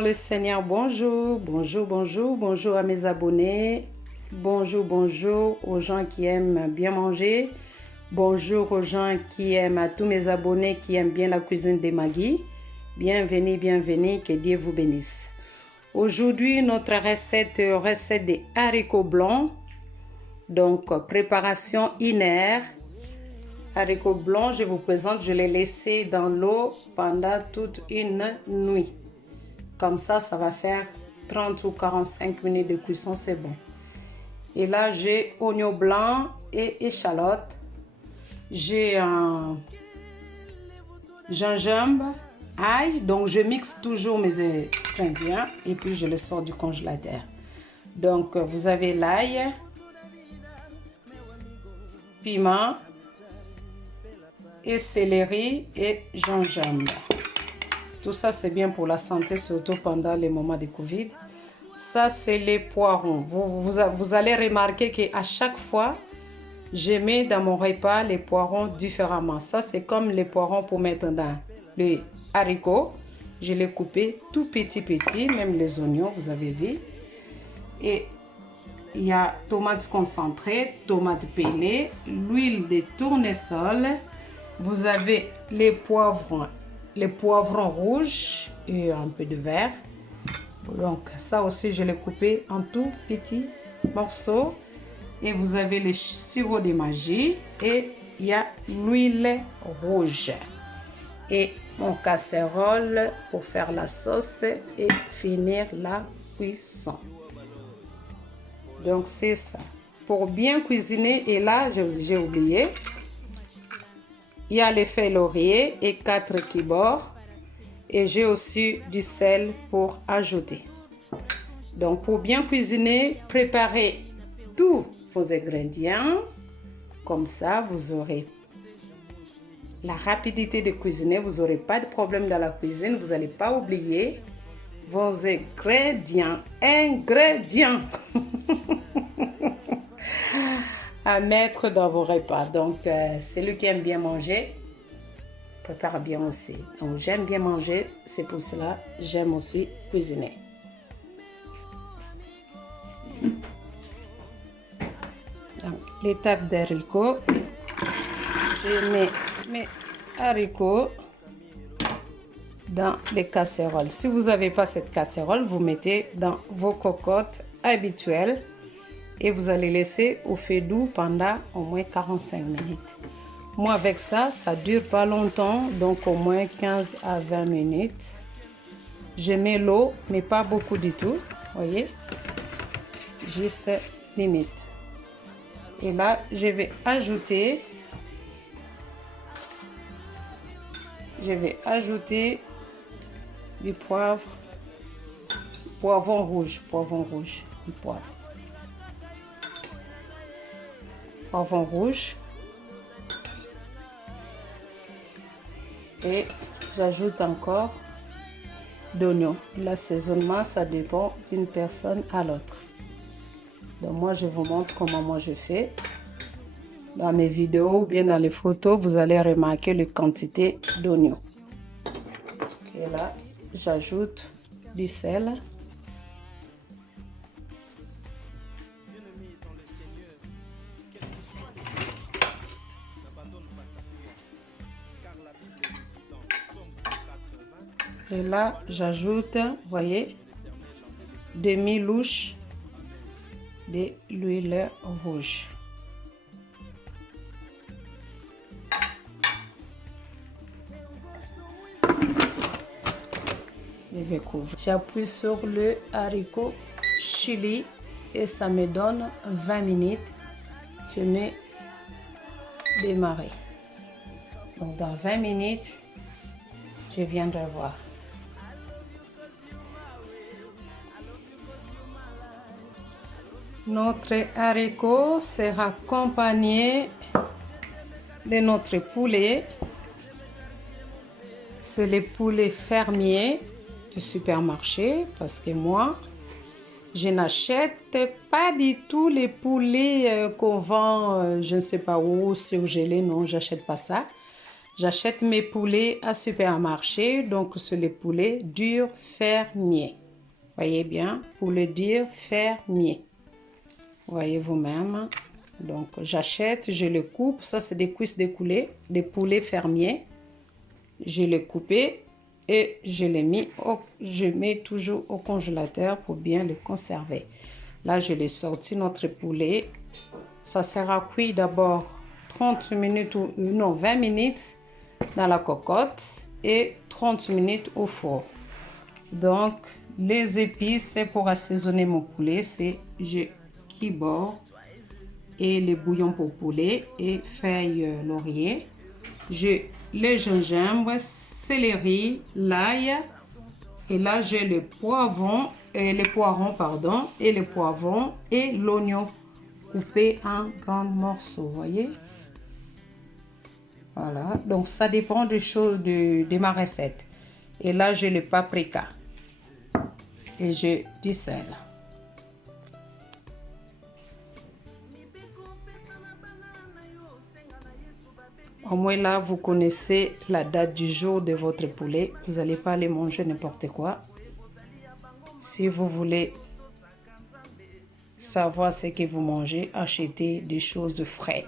dans le Seigneur, bonjour, bonjour, bonjour, bonjour à mes abonnés, bonjour, bonjour aux gens qui aiment bien manger, bonjour aux gens qui aiment, à tous mes abonnés qui aiment bien la cuisine des Magui. Bienvenue, bienvenue, que Dieu vous bénisse. Aujourd'hui, notre recette des haricots blancs, donc préparation inerte. Haricots blancs, je vous présente, je l'ai laissé dans l'eau pendant toute une nuit. Comme ça va faire 30 ou 45 minutes de cuisson, c'est bon. Et là, j'ai oignon blanc et échalote. J'ai un gingembre, ail. Donc, je mixe toujours mes ingrédients et puis je les sors du congélateur. Donc, vous avez l'ail, piment, et céleri et gingembre. Tout ça, c'est bien pour la santé, surtout pendant les moments de Covid. Ça, c'est les poivrons. Vous allez remarquer qu'à chaque fois, je mets dans mon repas les poivrons différemment. Ça, c'est comme les poivrons pour mettre dans les haricots. Je les coupé tout petit, même les oignons, vous avez vu. Et il y a tomates concentrées, tomates pelées, l'huile de tournesol. Vous avez les poivrons rouges et un peu de vert. Donc ça aussi, je l'ai coupé en tout petits morceaux. Et vous avez le sirop de magie et il y a l'huile rouge. Et mon casserole pour faire la sauce et finir la cuisson. Donc c'est ça. Pour bien cuisiner, et là, j'ai oublié. Il y a les feuilles laurier et 4 kibors. Et j'ai aussi du sel pour ajouter. Donc, pour bien cuisiner, préparez tous vos ingrédients. Comme ça, vous aurez la rapidité de cuisiner. Vous n'aurez pas de problème dans la cuisine. Vous n'allez pas oublier vos ingrédients. À mettre dans vos repas. Donc, celui qui aime bien manger, prépare bien aussi. Donc, j'aime bien manger, c'est pour cela j'aime aussi cuisiner. L'étape des haricots, je mets mes haricots dans les casseroles. Si vous n'avez pas cette casserole, vous mettez dans vos cocottes habituelles. Et vous allez laisser au feu doux pendant au moins 45 minutes. Moi, avec ça, ça ne dure pas longtemps, donc au moins 15 à 20 minutes. Je mets l'eau, mais pas beaucoup du tout, voyez, juste limite. Et là, je vais ajouter du poivron rouge, du poivre. Poivron rouge et j'ajoute encore d'oignons. L'assaisonnement, ça dépend d'une personne à l'autre. Donc moi, je vous montre comment moi je fais. Dans mes vidéos ou bien dans les photos, vous allez remarquer la quantité d'oignons. Et là, j'ajoute du sel. Et là, j'ajoute, voyez, demi-louche de l'huile rouge. Je vais couvrir. J'appuie sur le haricot chili et ça me donne 20 minutes. Je mets démarrer. Donc dans 20 minutes, je viendrai voir. Notre haricot sera accompagné de notre poulet. C'est le poulet fermier du supermarché parce que moi, je n'achète pas du tout les poulets qu'on vend, je ne sais pas où, surgelés. Non, j'achète pas ça. J'achète mes poulets à supermarché, donc c'est les poulets durs fermiers. Voyez bien, poulet dur fermier. Voyez vous-même. Donc j'achète, je le coupe. Ça c'est des cuisses de poulet, des poulets fermiers. Je les coupé et je mets toujours au congélateur pour bien le conserver. Là, je l'ai sorti notre poulet. Ça sera cuit d'abord 30 minutes ou non 20 minutes dans la cocotte et 30 minutes au four. Donc les épices pour assaisonner mon poulet, c'est kibord et le bouillon pour poulet et feuilles laurier. Le gingembre, céleri, l'ail et là j'ai le poivron et les poivrons et l'oignon coupé en grands morceaux, voyez. Voilà, donc ça dépend de ma recette. Et là j'ai le paprika et je dissèle. Au moins là, vous connaissez la date du jour de votre poulet. Vous n'allez pas aller manger n'importe quoi. Si vous voulez savoir ce que vous mangez, achetez des choses fraîches.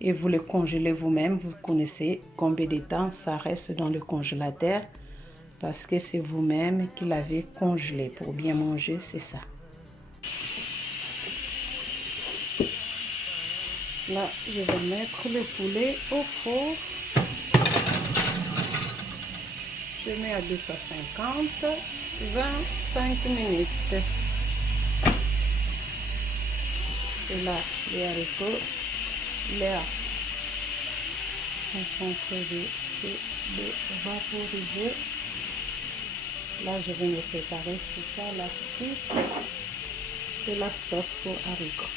Et vous le congelez vous-même. Vous connaissez combien de temps ça reste dans le congélateur. Parce que c'est vous-même qui l'avez congelé. Pour bien manger, c'est ça. Là, je vais mettre le poulet au four. Je mets à 250, 25 minutes. Et là, les haricots, l'air en train de vaporiser. Là, je vais me préparer tout ça, la soupe et la sauce pour haricots.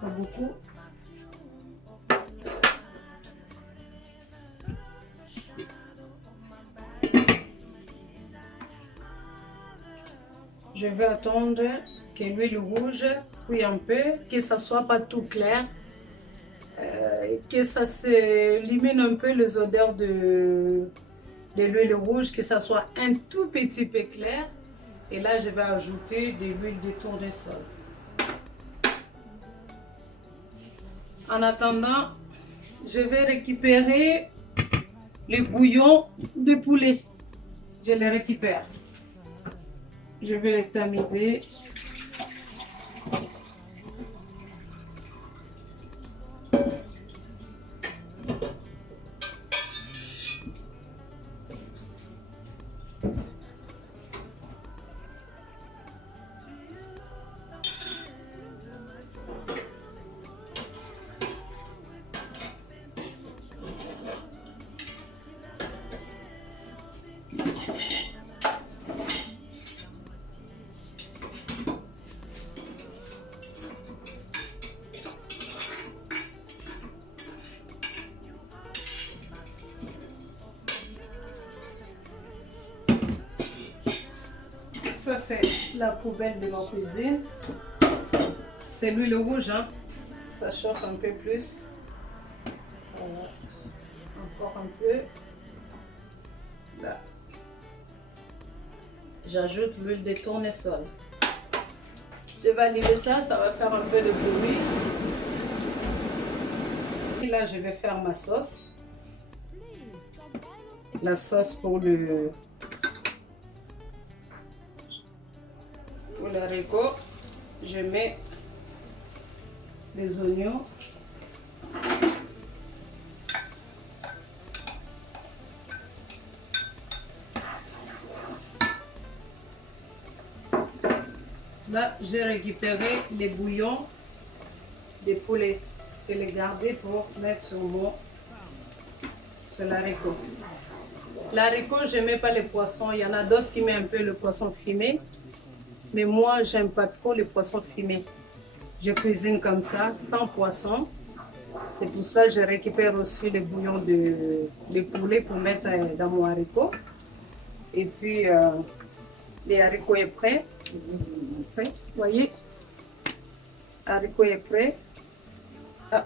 Pas beaucoup. Je vais attendre que l'huile rouge cuise un peu, que ça soit pas tout clair, que ça s'élimine un peu les odeurs de l'huile rouge, que ça soit un tout petit peu clair. Et là, je vais ajouter de l'huile de tournesol. En attendant, je vais récupérer le bouillon de poulet. Je le récupère. Je vais le tamiser. Ça, c'est la poubelle de ma cuisine. C'est l'huile rouge, hein. Ça chauffe un peu plus. Voilà. Encore un peu. Là. J'ajoute l'huile de tournesol. Je vais allumer ça, ça va faire un peu de bruit. Et là, je vais faire ma sauce. La sauce pour le haricot. Je mets les oignons. Là, j'ai récupéré les bouillons des poulets et les garder pour mettre sur l'haricot. L'haricot, je ne mets pas les poissons. Il y en a d'autres qui mettent un peu le poisson fumé. Mais moi, j'aime pas trop les poissons fumés. Je cuisine comme ça, sans poisson. C'est pour ça que je récupère aussi les bouillons de poulet pour mettre dans mon haricot. Et puis, les haricots est prêt. Vous voyez, haricot est prêt. Ah.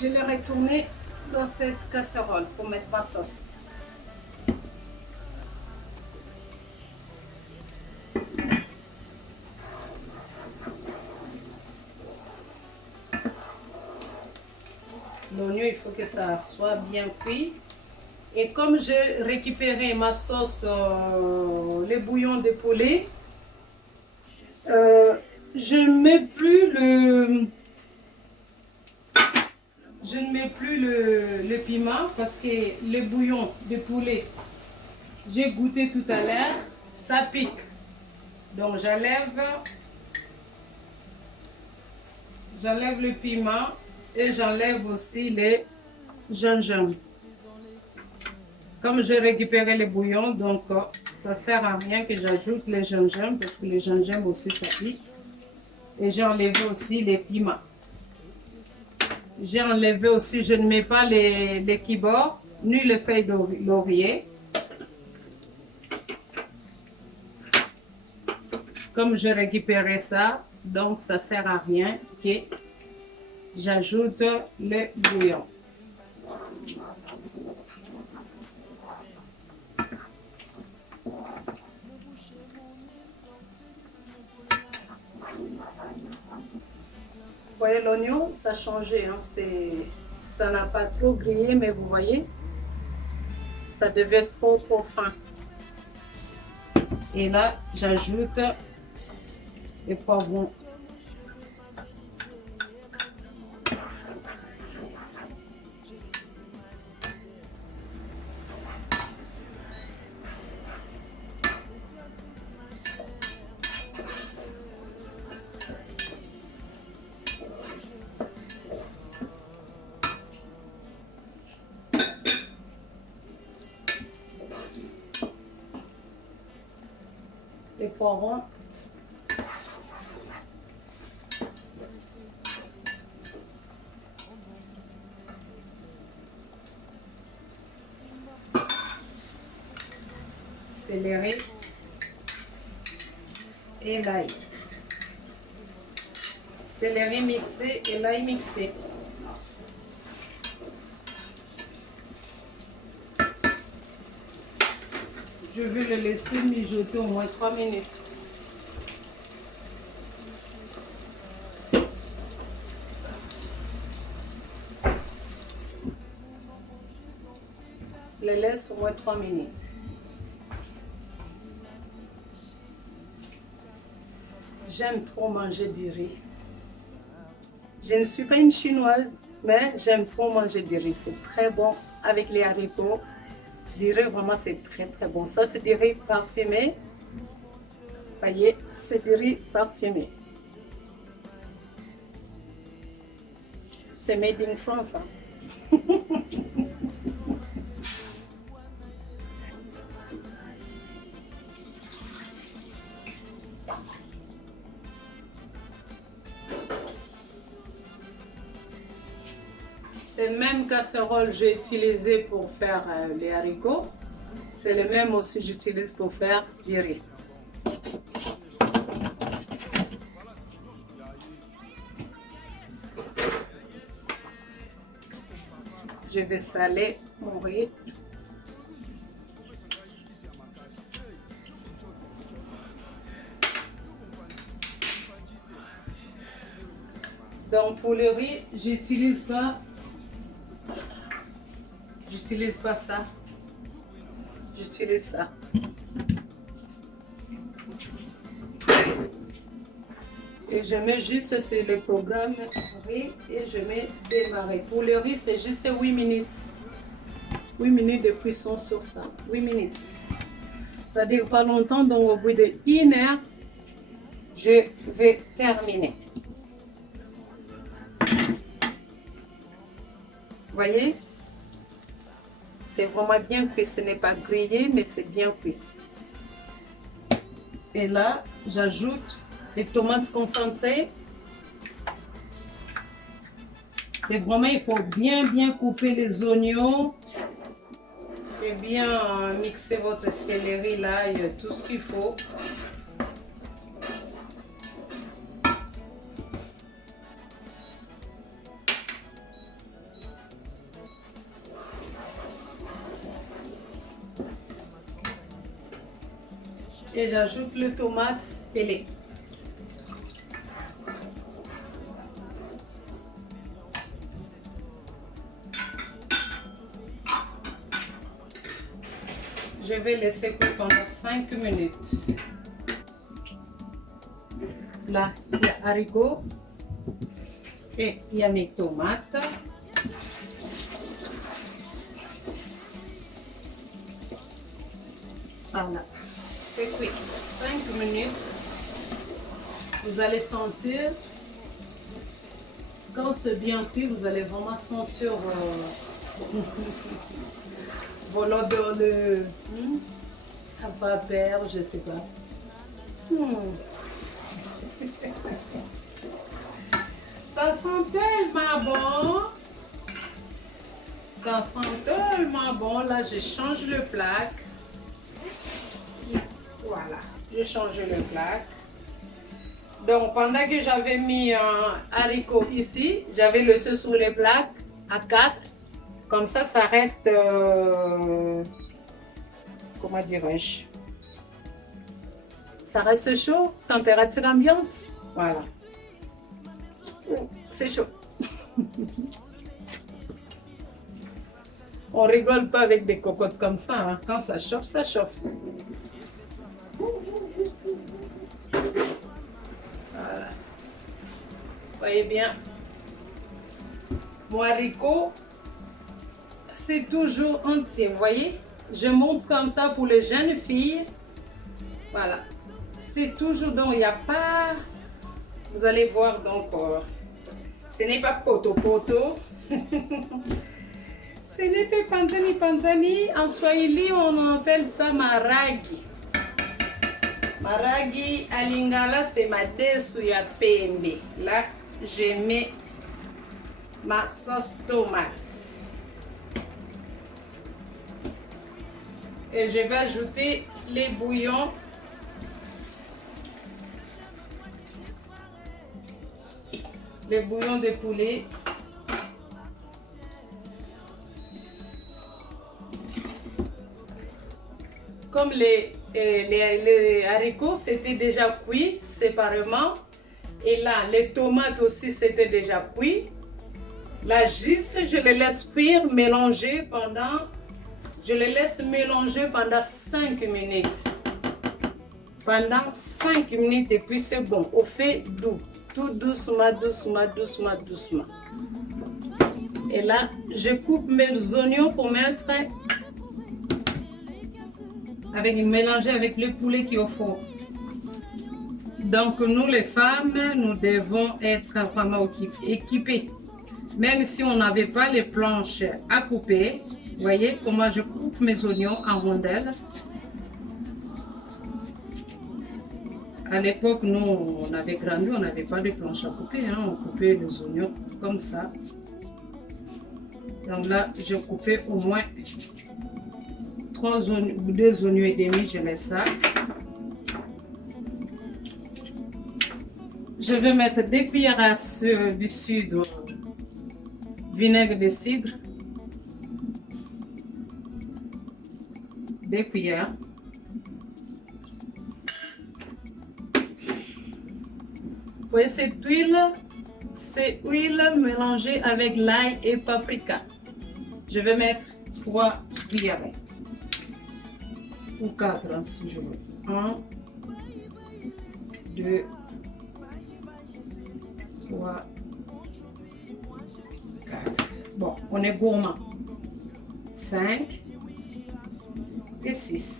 je l'ai retourné dans cette casserole pour mettre ma sauce. L'oignon, il faut que ça soit bien cuit. Et comme j'ai récupéré ma sauce, le bouillon de poulet, je ne mets plus le piment parce que le bouillon de poulet, j'ai goûté tout à l'heure, ça pique. Donc j'enlève le piment et j'enlève aussi les gingembre. Comme j'ai récupéré le bouillon, donc ça sert à rien que j'ajoute les gingembre parce que les gingembre aussi ça pique. Et j'ai enlevé aussi les piments. J'ai enlevé aussi, je ne mets pas les kibor, ni les feuilles de laurier. Comme j'ai récupéré ça, donc ça sert à rien que j'ajoute le bouillon. Vous voyez l'oignon, ça a changé, hein? Ça n'a pas trop grillé, mais vous voyez, ça devait trop fin. Et là, j'ajoute les poivrons. Les poivrons. Céleri et l'ail. Céleri mixé et l'ail mixé. Je vais le laisser mijoter au moins 3 minutes. Je le laisse au moins 3 minutes. J'aime trop manger du riz. Je ne suis pas une chinoise, mais j'aime trop manger du riz. C'est très bon avec les haricots. Du riz, vraiment, c'est très très bon. Ça, c'est du riz parfumé. Vous voyez, c'est du riz parfumé. C'est made in France. Hein? Ces mêmes casseroles que j'ai utilisées pour faire les haricots, c'est les mêmes aussi que j'utilise pour faire du riz. Je vais saler mon riz. Donc pour le riz, j'utilise pas ça. J'utilise ça. Et je mets juste sur le programme riz et je mets démarrer. Pour le riz, c'est juste 8 minutes. 8 minutes de cuisson sur ça. 8 minutes. Ça ne dure pas longtemps, donc au bout de 1 heure, je vais terminer. Vous voyez? C'est vraiment bien cuit. Ce n'est pas grillé, mais c'est bien cuit. Et là, j'ajoute les tomates concentrées. C'est vraiment, il faut bien couper les oignons et bien mixer votre céleri là, il y a tout ce qu'il faut. Et j'ajoute le tomate pelé. Je vais laisser cuire pendant 5 minutes. Là, il y a haricots et il y a mes tomates. Voilà, c'est cuit. 5 minutes. Vous allez sentir, quand c'est bien cuit, vous allez vraiment sentir l'odeur de vapeur, je sais pas. Ça sent tellement bon. Ça sent tellement bon. Là, je change le plaque. Voilà, je change le plaque. Donc, pendant que j'avais mis un haricot ici, j'avais laissé sur les plaques à 4. Comme ça reste, comment dirais-je, ça reste chaud, température ambiante. Voilà. C'est chaud. On rigole pas avec des cocottes comme ça, hein. Quand ça chauffe, ça chauffe. Voilà. Voyez bien. Mon haricot, c'est toujours entier, vous voyez. Je monte comme ça pour les jeunes filles. Voilà. C'est toujours, donc il n'y a pas, vous allez voir, donc ce n'est pas poto. Ce n'est pas panzani. En swahili, on appelle ça maragi. Maragi à lingala, c'est ma desu ya pembe. Là, je mets ma sauce tomate. Et je vais ajouter les bouillons. Les bouillons de poulet. Comme les haricots, c'était déjà cuit séparément. Et là, les tomates aussi, c'était déjà cuit. Là, juste, je les laisse cuire, mélanger pendant... Je les laisse mélanger pendant 5 minutes. Pendant 5 minutes et puis c'est bon. Au fait doux. Tout doucement. Et là, je coupe mes oignons pour mettre mélanger avec le poulet qui est au four. Donc nous les femmes, nous devons être vraiment équipées. Même si on n'avait pas les planches à couper, vous voyez comment je coupe mes oignons en rondelles. À l'époque, nous, on avait grandi, on n'avait pas de planches à couper, hein, on coupait les oignons comme ça. Donc là, je coupais au moins 2 oignons et demi, je laisse ça. Je vais mettre 2 cuillères à soupe du cidre, vinaigre de cidre. 2 cuillères. Vous voyez cette huile mélangée avec l'ail et paprika. Je vais mettre 3 cuillères. Ou 4 hein, si je veux. 1, 2, 3, 4. Bon, on est gourmand. 5 et 6.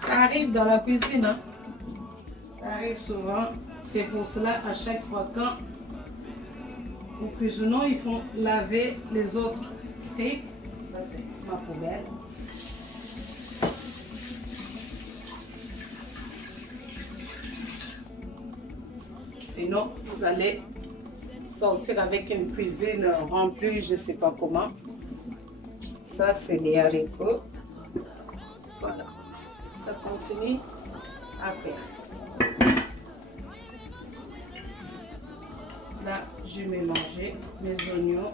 Ça arrive dans la cuisine, hein? Ça arrive souvent. C'est pour cela, à chaque fois quand nous cuisinons, il faut laver les autres trucs. Ça, c'est ma poubelle. Sinon, vous allez sortir avec une cuisine remplie, je ne sais pas comment. Ça, c'est les haricots. Voilà. Ça continue à faire. Là, je mélange mes oignons.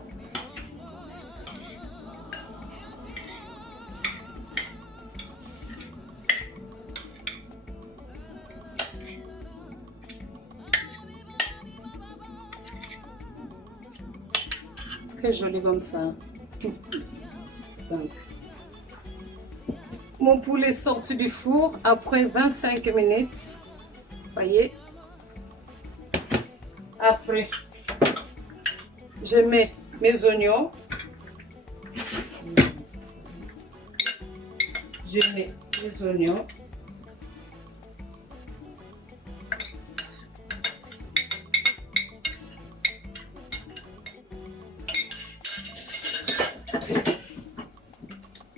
Très joli comme ça. Donc, mon poulet sorti du four après 25 minutes. Voyez. Après, je mets mes oignons. Je mets les oignons.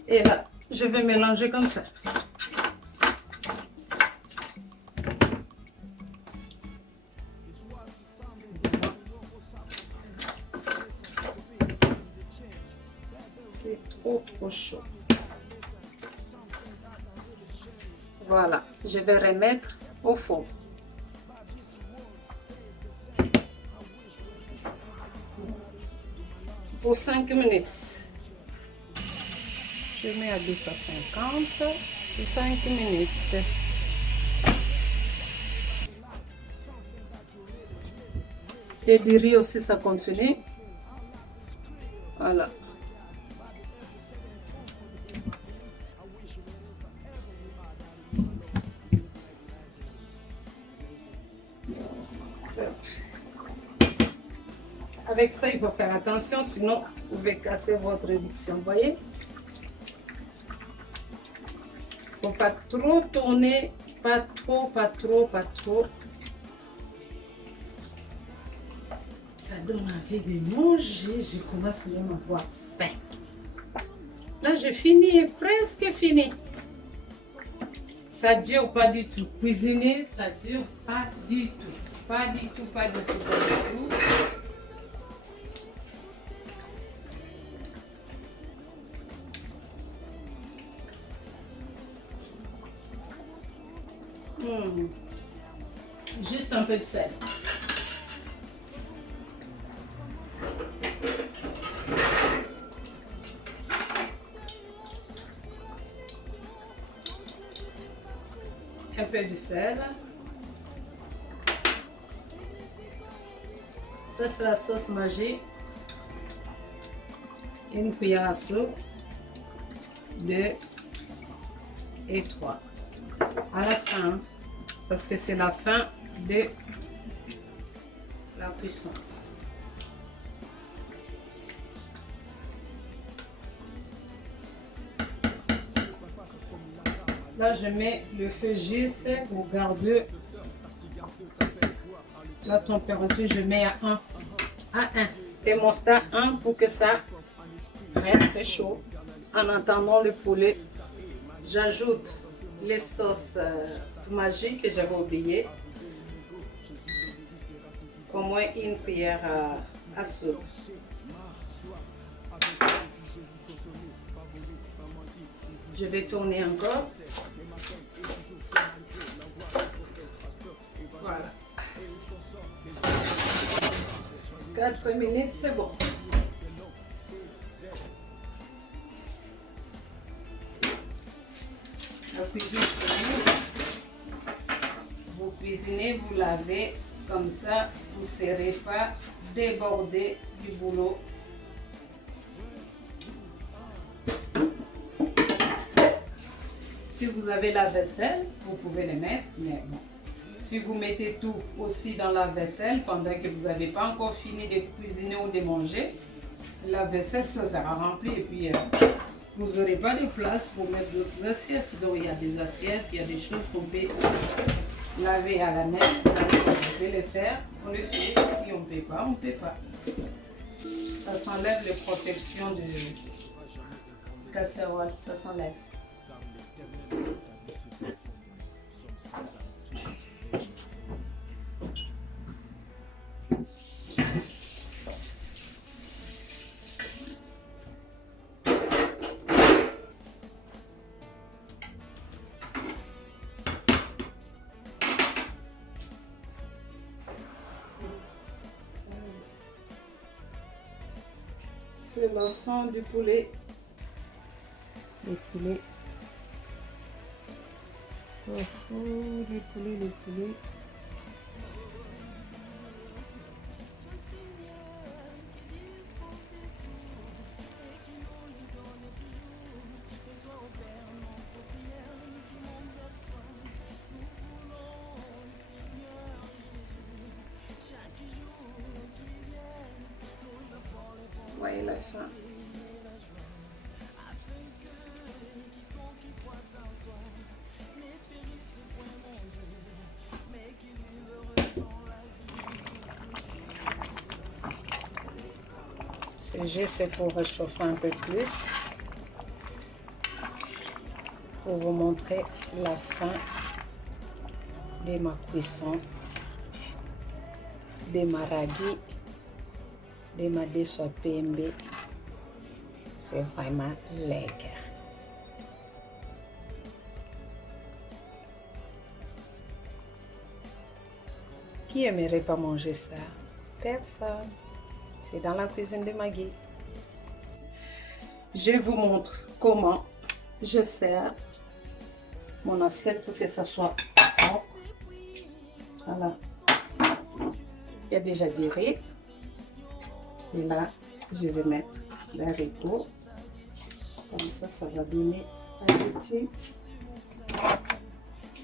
Et là, je vais mélanger comme ça. C'est trop chaud. Voilà, je vais remettre au four. Pour 5 minutes. Je mets à 250 pour 5 minutes. Et du riz aussi, ça continue. Voilà. Avec ça, il faut faire attention, sinon vous pouvez casser votre réduction. Vous voyez? Il ne faut pas trop tourner, pas trop. Ça donne envie de manger. Je commence même à avoir faim. Là, je finis, presque fini. Ça ne dure pas du tout. Cuisiner, ça ne dure pas du tout. Pas du tout. Juste un peu de sel. Un peu de sel. Ça, c'est la sauce Maggi. Une cuillère à soupe. 2 et 3. À la fin, parce que c'est la fin de la cuisson. Là, je mets le feu juste pour garder la température. Je mets à 1. Thermostat 1 pour que ça reste chaud. En attendant le poulet, j'ajoute les sauces Maggi que j'avais oublié. Au moins une cuillère à soupe. Je vais tourner encore. Voilà. 4 minutes, c'est bon. La cuisine, vous cuisinez, vous lavez, comme ça, vous ne serez pas débordé du boulot. Si vous avez la vaisselle, vous pouvez les mettre, mais bon. Si vous mettez tout aussi dans la vaisselle pendant que vous n'avez pas encore fini de cuisiner ou de manger, la vaisselle, ça sera rempli et puis vous n'aurez pas de place pour mettre d'autres assiettes. Donc il y a des assiettes, il y a des choses qu'on peut laver à la main. On peut le faire, on le fait. Si on ne peut pas, on ne peut pas. Ça s'enlève les protections de casserole, ça s'enlève. C'est la fin du poulet. Le poulet. Oh, oh, le poulet, le poulet. Voyez la fin. Ce jet, c'est pour réchauffer un peu plus, pour vous montrer la fin de ma cuisson, de ma ragui, de ma dessoie PMB. C'est vraiment léger. Qui aimerait pas manger ça? Personne. C'est dans la cuisine de Maggie. Je vous montre comment je sers mon assiette pour que ça soit propre. Voilà. Il y a déjà du riz. Et là, je vais mettre le haricot. Comme ça va donner un petit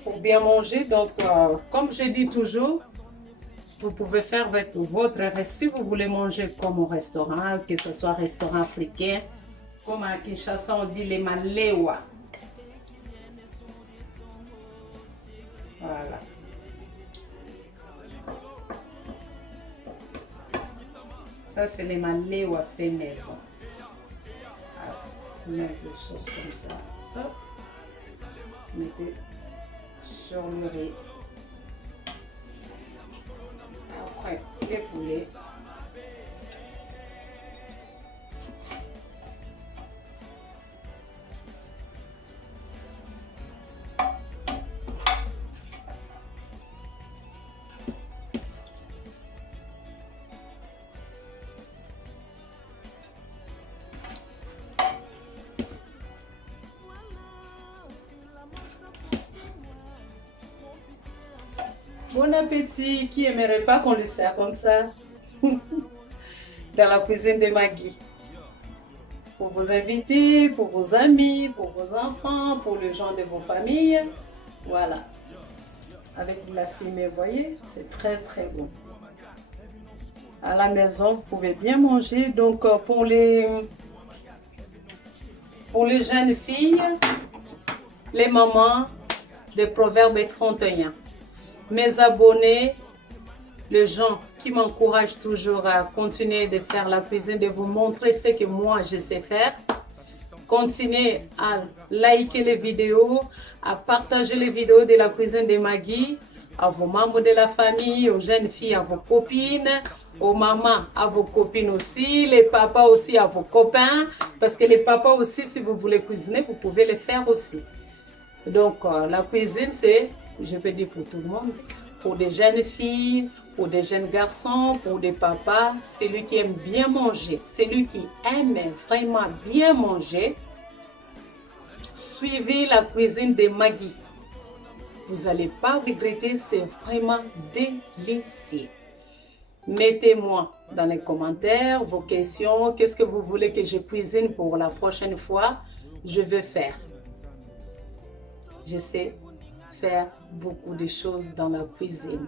pour bien manger. Donc, comme je dis toujours, vous pouvez faire votre resto. Si vous voulez manger comme au restaurant, que ce soit restaurant africain, comme à Kinshasa, on dit les malewa. Voilà. Ça, c'est les malewa fait maison. Vous mettez la sauce comme ça. Hop. Mettez sur le riz. Après, les poulets. Bon appétit, qui aimerait pas qu'on le sert comme ça dans la cuisine de Maggie. Pour vos invités, pour vos amis, pour vos enfants, pour les gens de vos familles. Voilà. Avec de la fumée, vous voyez, c'est très très bon. À la maison, vous pouvez bien manger. Donc pour les jeunes filles, les mamans, des Proverbes 31. Mes abonnés, les gens qui m'encouragent toujours à continuer de faire la cuisine, de vous montrer ce que moi je sais faire. Continuez à liker les vidéos, à partager les vidéos de la cuisine de Maggie, à vos membres de la famille, aux jeunes filles, à vos copines, aux mamans, à vos copines aussi, les papas aussi, à vos copains. Parce que les papas aussi, si vous voulez cuisiner, vous pouvez le faire aussi. Donc la cuisine, c'est, je peux dire pour tout le monde, pour des jeunes filles, pour des jeunes garçons, pour des papas, celui qui aime bien manger, celui qui aime vraiment bien manger, suivez la cuisine de Maggie. Vous n'allez pas regretter, c'est vraiment délicieux. Mettez-moi dans les commentaires vos questions, qu'est-ce que vous voulez que je cuisine pour la prochaine fois, je vais faire. Je sais faire beaucoup de choses dans la cuisine.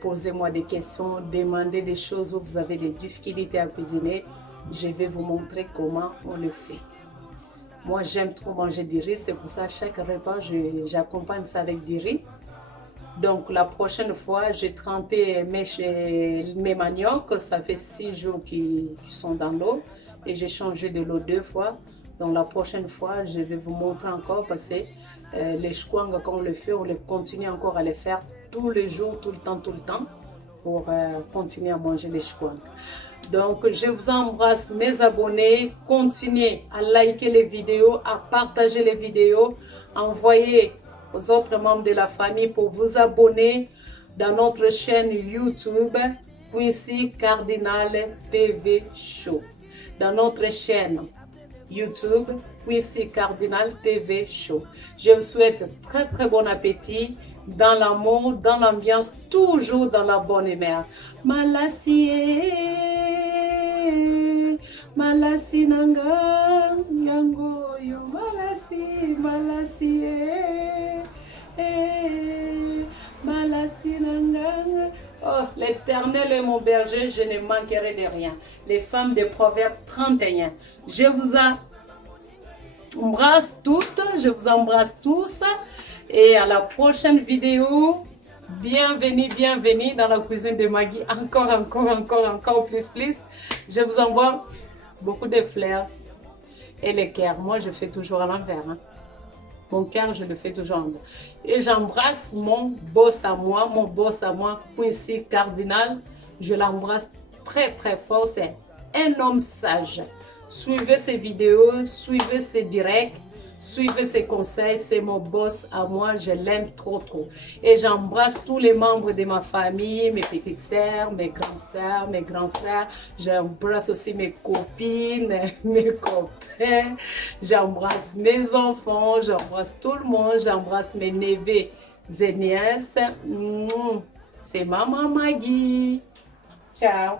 Posez-moi des questions, demandez des choses où vous avez des difficultés à cuisiner. Je vais vous montrer comment on le fait. Moi, j'aime trop manger du riz, c'est pour ça chaque repas, j'accompagne ça avec du riz. Donc, la prochaine fois, j'ai trempé mes maniocs. Ça fait 6 jours qu'ils sont dans l'eau et j'ai changé de l'eau 2 fois. Donc, la prochaine fois, je vais vous montrer encore parce que les chouangs, quand on le fait, on les continue encore à les faire tous les jours, tout le temps, pour continuer à manger les chouangs. Donc, je vous embrasse, mes abonnés. Continuez à liker les vidéos, à partager les vidéos, envoyez aux autres membres de la famille pour vous abonner dans notre chaîne YouTube, Quincy Cardinal TV Show. dans notre chaîne YouTube Quincy Cardinal TV Show. Je vous souhaite très bon appétit dans l'amour, dans l'ambiance, toujours dans la bonne humeur. Malasie, malasi nanga, yango yo, malasi, malasi, malasi nanga. Oh, l'Éternel est mon berger, je ne manquerai de rien. Les femmes de Proverbes 31. Je vous embrasse toutes, je vous embrasse tous. Et à la prochaine vidéo. Bienvenue dans la cuisine de Maggie. Encore plus. Je vous envoie beaucoup de fleurs et les cœurs. Moi, je fais toujours à l'envers. Hein. Mon cœur, je le fais toujours en bas. Et j'embrasse mon boss à moi, Quincy Cardinal. Je l'embrasse très fort. C'est un homme sage. Suivez ses vidéos, suivez ses directs, suivez ses conseils. C'est mon boss à moi. Je l'aime trop. Et j'embrasse tous les membres de ma famille, mes petites sœurs, mes grandes sœurs, mes grands frères. J'embrasse aussi mes copines, mes copains. J'embrasse mes enfants, j'embrasse tout le monde. J'embrasse mes neveux et nièces. C'est maman Maggie. Ciao.